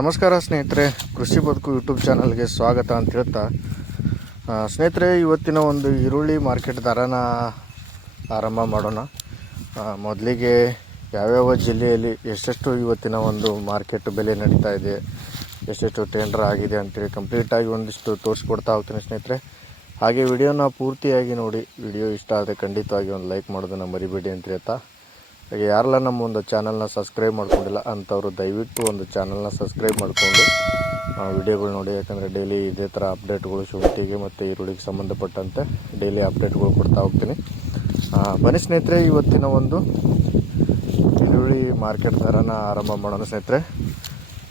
ನಮಸ್ಕಾರ ಸ್ನೇಹಿತರೆ, ಕೃಷಿ ಬದುಕು ಯೂಟ್ಯೂಬ್ ಚಾನಲ್ಗೆ ಸ್ವಾಗತ ಅಂತ ಹೇಳ್ತಾ. ಸ್ನೇಹಿತರೆ, ಇವತ್ತಿನ ಒಂದು ಈರುಳ್ಳಿ ಮಾರ್ಕೆಟ್ ದರನ ಆರಂಭ ಮಾಡೋಣ. ಮೊದಲಿಗೆ ಯಾವ್ಯಾವ ಜಿಲ್ಲೆಯಲ್ಲಿ ಎಷ್ಟೆಷ್ಟು ಇವತ್ತಿನ ಒಂದು ಮಾರ್ಕೆಟ್ ಬೆಲೆ ನಡೀತಾ ಇದೆ, ಎಷ್ಟೆಷ್ಟು ಟೆಂಡರ್ ಆಗಿದೆ ಅಂತೇಳಿ ಕಂಪ್ಲೀಟಾಗಿ ಒಂದಿಷ್ಟು ತೋರಿಸ್ಕೊಡ್ತಾ ಹೋಗ್ತೀನಿ ಸ್ನೇಹಿತರೆ. ಹಾಗೆ ವಿಡಿಯೋನ ಪೂರ್ತಿಯಾಗಿ ನೋಡಿ, ವಿಡಿಯೋ ಇಷ್ಟ ಆದರೆ ಖಂಡಿತವಾಗಿ ಒಂದು ಲೈಕ್ ಮಾಡೋದನ್ನು ಮರಿಬೇಡಿ ಅಂತ ಹೇಳ್ತಾ. ಹಾಗೆ ಯಾರೆಲ್ಲ ನಮ್ಮ ಒಂದು ಚಾನಲ್ನ ಸಬ್ಸ್ಕ್ರೈಬ್ ಮಾಡ್ಕೊಂಡಿಲ್ಲ ಅಂಥವ್ರು ದಯವಿಟ್ಟು ಒಂದು ಚಾನಲ್ನ ಸಬ್ಸ್ಕ್ರೈಬ್ ಮಾಡಿಕೊಂಡು ವಿಡಿಯೋಗಳು ನೋಡಿ, ಯಾಕಂದರೆ ಡೈಲಿ ಇದೇ ಥರ ಅಪ್ಡೇಟ್ಗಳು ಶುಂಠಿಗೆ ಮತ್ತು ಈರುಳ್ಳಿಗೆ ಸಂಬಂಧಪಟ್ಟಂತೆ ಡೈಲಿ ಅಪ್ಡೇಟ್ಗಳು ಕೊಡ್ತಾ ಹೋಗ್ತೀನಿ. ಬನ್ನಿ ಸ್ನೇಹಿತರೆ, ಇವತ್ತಿನ ಒಂದು ಈರುಳ್ಳಿ ಮಾರ್ಕೆಟ್ ದರನ ಆರಂಭ ಮಾಡೋಣ ಸ್ನೇಹಿತರೆ.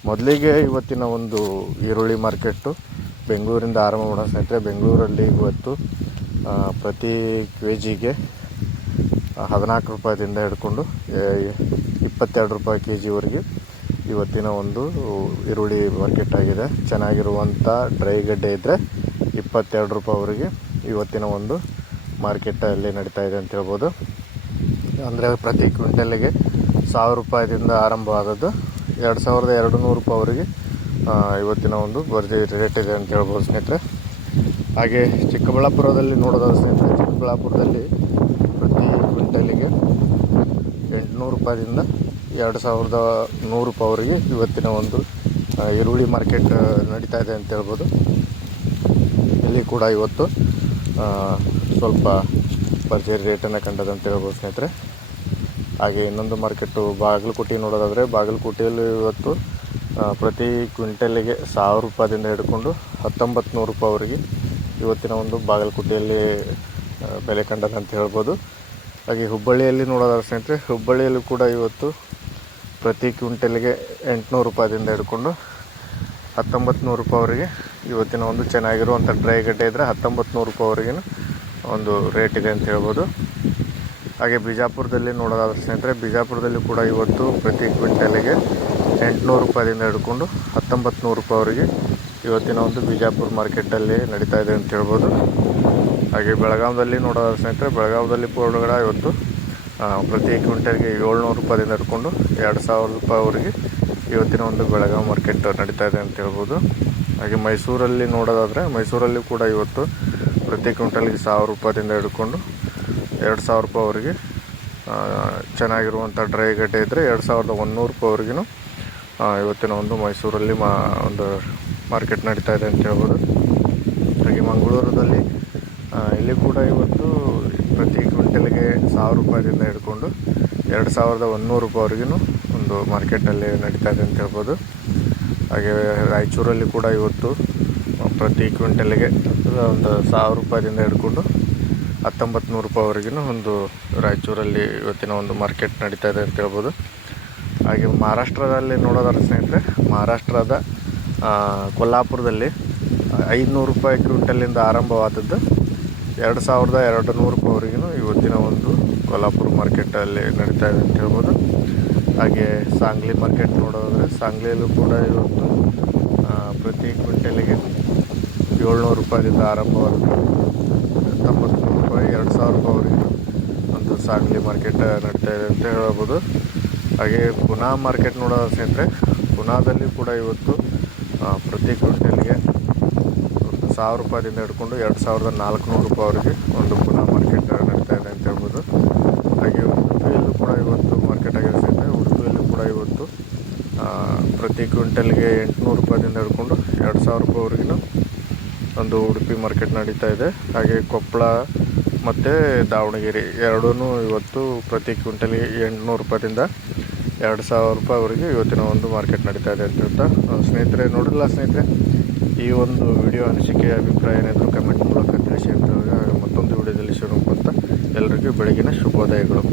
ಮೊದಲಿಗೆ ಇವತ್ತಿನ ಒಂದು ಈರುಳ್ಳಿ ಮಾರ್ಕೆಟು ಬೆಂಗಳೂರಿಂದ ಆರಂಭ ಮಾಡೋಣ ಸ್ನೇಹಿತರೆ. ಬೆಂಗಳೂರಲ್ಲಿ ಇವತ್ತು ಪ್ರತಿ ಕೆ ಜಿಗೆ ಹದಿನಾಲ್ಕು ರೂಪಾಯಿದಿಂದ ಹಿಡ್ಕೊಂಡು ಇಪ್ಪತ್ತೆರಡು ರೂಪಾಯಿ ಕೆ ಜಿವರೆಗೆ ಇವತ್ತಿನ ಒಂದು ಈರುಳ್ಳಿ ಮಾರ್ಕೆಟ್ ಆಗಿದೆ. ಚೆನ್ನಾಗಿರುವಂಥ ಡ್ರೈ ಗಡ್ಡೆ ಇದ್ದರೆ ಇಪ್ಪತ್ತೆರಡು ರೂಪಾಯಿವರೆಗೆ ಇವತ್ತಿನ ಒಂದು ಮಾರ್ಕೆಟಲ್ಲಿ ನಡೀತಾ ಇದೆ ಅಂತ ಹೇಳ್ಬೋದು. ಅಂದರೆ ಪ್ರತಿ ಕ್ವಿಂಟಲ್ಗೆ ಸಾವಿರ ರೂಪಾಯಿದಿಂದ ಆರಂಭ ಆದದ್ದು ಎರಡು ಸಾವಿರದ ಎರಡು ನೂರು ರೂಪಾಯಿವರೆಗೆ ಇವತ್ತಿನ ಒಂದು ಭರ್ಜರಿ ರೇಟ್ ಇದೆ ಅಂತ ಹೇಳ್ಬೋದು ಸ್ನೇಹಿತರೆ. ಹಾಗೆ ಚಿಕ್ಕಬಳ್ಳಾಪುರದಲ್ಲಿ ನೋಡೋದಾದ್ರೆ ಸ್ನೇಹಿತರೆ, ಚಿಕ್ಕಬಳ್ಳಾಪುರದಲ್ಲಿ ಕ್ವಿಂಟಲಿಗೆ ಎಂಟುನೂರು ರೂಪಾಯಿದಿಂದ ಎರಡು ಸಾವಿರದ ನೂರು ರೂಪಾಯಿವರೆಗೆ ಇವತ್ತಿನ ಒಂದು ಈರುಳ್ಳಿ ಮಾರ್ಕೆಟ್ ನಡೀತಾ ಇದೆ ಅಂತ ಹೇಳ್ಬೋದು. ಇಲ್ಲಿ ಕೂಡ ಇವತ್ತು ಸ್ವಲ್ಪ ಪರ್ಚೇರಿ ರೇಟನ್ನು ಕಂಡದಂತ ಹೇಳ್ಬೋದು ಸ್ನೇಹಿತರೆ. ಹಾಗೆ ಇನ್ನೊಂದು ಮಾರ್ಕೆಟು, ಬಾಗಲಕೋಟೆ ನೋಡೋದಾದರೆ, ಬಾಗಲಕೋಟೆಯಲ್ಲಿ ಇವತ್ತು ಪ್ರತಿ ಕ್ವಿಂಟಲಿಗೆ ಸಾವಿರ ರೂಪಾಯಿದಿಂದ ಹಿಡ್ಕೊಂಡು ಹತ್ತೊಂಬತ್ತು ನೂರು ರೂಪಾಯಿವರೆಗೆ ಇವತ್ತಿನ ಒಂದು ಬಾಗಲಕೋಟೆಯಲ್ಲಿ ಬೆಲೆ ಕಂಡದಂತ ಹೇಳ್ಬೋದು. ಹಾಗೆ ಹುಬ್ಬಳ್ಳಿಯಲ್ಲಿ ನೋಡೋದಾದ್ರೆ ಸ್ನೇಹಿತರೆ, ಹುಬ್ಬಳ್ಳಿಯಲ್ಲೂ ಕೂಡ ಇವತ್ತು ಪ್ರತಿ ಕ್ವಿಂಟಲ್ಗೆ ಎಂಟುನೂರು ರೂಪಾಯಿಂದ ಹಿಡ್ಕೊಂಡು ಹತ್ತೊಂಬತ್ತು ರೂಪಾಯಿ ರೂಪಾಯಿವರೆಗೆ ಇವತ್ತಿನ ಒಂದು ಚೆನ್ನಾಗಿರುವಂಥ ಡ್ರೈ ಗಡ್ಡೆ ಇದ್ದರೆ ಹತ್ತೊಂಬತ್ತು ನೂರು ರೂಪಾಯಿವರೆಗಿನ ಒಂದು ರೇಟ್ ಇದೆ ಅಂತ ಹೇಳ್ಬೋದು. ಹಾಗೆ ಬಿಜಾಪುರದಲ್ಲಿ ನೋಡೋದಾದ ಸ್ನೇಹಿತರೆ, ಬಿಜಾಪುರದಲ್ಲಿ ಕೂಡ ಇವತ್ತು ಪ್ರತಿ ಕ್ವಿಂಟಲಿಗೆ ಎಂಟುನೂರು ರೂಪಾಯಿದಿಂದ ಹಿಡ್ಕೊಂಡು ಹತ್ತೊಂಬತ್ತು ನೂರು ರೂಪಾಯಿವರೆಗೆ ಇವತ್ತಿನ ಒಂದು ಬಿಜಾಪುರ ಮಾರ್ಕೆಟಲ್ಲಿ ನಡೀತಾ ಇದೆ ಅಂತ ಹೇಳ್ಬೋದು. ಹಾಗೆ ಬೆಳಗಾವದಲ್ಲಿ ನೋಡೋದಾದ್ರೆ ಸ್ನೇಹಿತರೆ ಬೆಳಗಾವದಲ್ಲಿ ಪೂರ್ಣಗಳ ಇವತ್ತು ಪ್ರತಿ ಕ್ವಿಂಟಲ್ಗೆ ಏಳ್ನೂರು ರೂಪಾಯಿಂದ ಹಿಡ್ಕೊಂಡು ಎರಡು ಸಾವಿರ ರೂಪಾಯಿವರೆಗೆ ಇವತ್ತಿನ ಒಂದು ಬೆಳಗಾವಿ ಮಾರ್ಕೆಟ್ ನಡೀತಾ ಇದೆ ಅಂತ ಹೇಳ್ಬೋದು. ಹಾಗೆ ಮೈಸೂರಲ್ಲಿ ನೋಡೋದಾದರೆ ಮೈಸೂರಲ್ಲಿ ಕೂಡ ಇವತ್ತು ಪ್ರತಿ ಕ್ವಿಂಟಲ್ಗೆ ಸಾವಿರ ರೂಪಾಯಿಂದ ಹಿಡ್ಕೊಂಡು ಎರಡು ಸಾವಿರ ರೂಪಾಯಿವರೆಗೆ ಚೆನ್ನಾಗಿರುವಂಥ ಡ್ರೈ ಗಡ್ಡೆ ಇದ್ದರೆ ಎರಡು ಸಾವಿರದ ಒನ್ನೂರು ರೂಪಾಯಿವರೆಗೂ ಇವತ್ತಿನ ಒಂದು ಮೈಸೂರಲ್ಲಿ ಮಾ ಒಂದು ಮಾರ್ಕೆಟ್ ನಡೀತಾ ಇದೆ ಅಂತ ಹೇಳ್ಬೋದು. ಹಾಗೆ ಮಂಗಳೂರಲ್ಲಿ ಆ, ಇಲ್ಲಿ ಕೂಡ ಇವತ್ತು ಪ್ರತಿ ಕ್ವಿಂಟಲ್ಗೆ ಸಾವಿರ ರೂಪಾಯಿದಿಂದ ಹಿಡ್ಕೊಂಡು ಎರಡು ಸಾವಿರದ ಒಂದುನೂರು ರೂಪಾಯಿವರೆಗೂ ಒಂದು ಮಾರ್ಕೆಟಲ್ಲಿ ನಡೀತಾ ಇದೆ ಅಂತ ಹೇಳ್ಬೋದು. ಹಾಗೆ ರಾಯಚೂರಲ್ಲಿ ಕೂಡ ಇವತ್ತು ಪ್ರತಿ ಕ್ವಿಂಟಲ್ಗೆ ಒಂದು ಸಾವಿರ ರೂಪಾಯಿದಿಂದ ಹಿಡ್ಕೊಂಡು ಹತ್ತೊಂಬತ್ತು ನೂರು ರೂಪಾಯಿವರೆಗೂ ಒಂದು ರಾಯಚೂರಲ್ಲಿ ಇವತ್ತಿನ ಒಂದು ಮಾರ್ಕೆಟ್ ನಡೀತಾ ಇದೆ ಅಂತ ಹೇಳ್ಬೋದು. ಹಾಗೆ ಮಹಾರಾಷ್ಟ್ರದಲ್ಲಿ ನೋಡೋದಾದ್ರೆ ಸ್ನೇಹಿತರೆ, ಮಹಾರಾಷ್ಟ್ರದ ಕೊಲ್ಲಾಪುರದಲ್ಲಿ ಐದುನೂರು ರೂಪಾಯಿ ಕ್ವಿಂಟಲಿಂದ ಆರಂಭವಾದದ್ದು ಎರಡು ಸಾವಿರದ ಎರಡು ನೂರು ಇವತ್ತಿನ ಒಂದು ಕೊಲ್ಲಾಪುರ ಮಾರ್ಕೆಟಲ್ಲಿ ನಡೀತಾ ಇದೆ ಅಂತ ಹೇಳ್ಬೋದು. ಹಾಗೆ ಸಾಂಗ್ಲಿ ಮಾರ್ಕೆಟ್ ನೋಡೋದ್ರೆ ಸಾಂಗ್ಲಿಯಲ್ಲೂ ಕೂಡ ಇವತ್ತು ಪ್ರತಿ ಕ್ವಿಂಟಲಿಗೆ ಏಳ್ನೂರು ರೂಪಾಯಿದಿಂದ ಆರಂಭವಾದ ತೊಂಬತ್ತು ರೂಪಾಯಿ, ಎರಡು ಸಾವಿರ ರೂಪಾಯಿವರೆಗೂ ಒಂದು ಸಾಂಗ್ಲಿ ಮಾರ್ಕೆಟ್ ನಡೀತಾ ಇದೆ ಅಂತ ಹೇಳ್ಬೋದು. ಹಾಗೆ ಪುನಾ ಮಾರ್ಕೆಟ್ ನೋಡೋದು ಅಂದರೆ ಪುನಾದಲ್ಲಿ ಕೂಡ ಇವತ್ತು ಪ್ರತಿ ಕ್ವಿಂಟಲ್ಗೆ ಸಾವಿರ ರೂಪಾಯಿಂದ ಹಿಡ್ಕೊಂಡು ಎರಡು ಸಾವಿರದ ನಾಲ್ಕುನೂರು ರೂಪಾಯಿವರೆಗೆ ಒಂದು ಪುನಃ ಮಾರ್ಕೆಟ್ ನಡೀತಾ ಇದೆ ಅಂತ ಹೇಳ್ಬೋದು. ಹಾಗೆ ಉಡುಪಿಯಲ್ಲೂ ಕೂಡ ಇವತ್ತು ಮಾರ್ಕೆಟ್ ಆಗಿದೆ ಉಡುಪಿಯಲ್ಲೂ ಕೂಡ ಇವತ್ತು ಪ್ರತಿ ಕ್ವಿಂಟಲ್ಗೆ ಎಂಟುನೂರು ರೂಪಾಯಿಂದ ಹಿಡ್ಕೊಂಡು ಎರಡು ಸಾವಿರ ರೂಪಾಯಿವರೆಗೂ ಒಂದು ಉಡುಪಿ ಮಾರ್ಕೆಟ್ ನಡೀತಾ ಇದೆ. ಹಾಗೆ ಕೊಪ್ಪಳ ಮತ್ತು ದಾವಣಗೆರೆ ಎರಡೂ ಇವತ್ತು ಪ್ರತಿ ಕ್ವಿಂಟಲ್ಗೆ ಎಂಟುನೂರು ರೂಪಾಯಿಂದ ಎರಡು ಸಾವಿರ ರೂಪಾಯಿವರೆಗೆ ಇವತ್ತಿನ ಒಂದು ಮಾರ್ಕೆಟ್ ನಡೀತಾ ಇದೆ ಅಂತ ಹೇಳ್ತಾ. ಸ್ನೇಹಿತರೆ ನೋಡಿಲ್ಲ ಸ್ನೇಹಿತರೆ? ಈ ಒಂದು ವಿಡಿಯೋ ಅನಿಸಿಕೆ, ಅಭಿಪ್ರಾಯ ಏನಾದರೂ ಕಮೆಂಟ್ ಮೂಲಕ ತಿಳಿಸಿ ಅಂತ ಮತ್ತೊಂದು ವಿಡಿಯೋದಲ್ಲಿ ಶುರು ಅಂತ. ಎಲ್ಲರಿಗೂ ಬೆಳಗಿನ ಶುಭೋದಯಗಳು.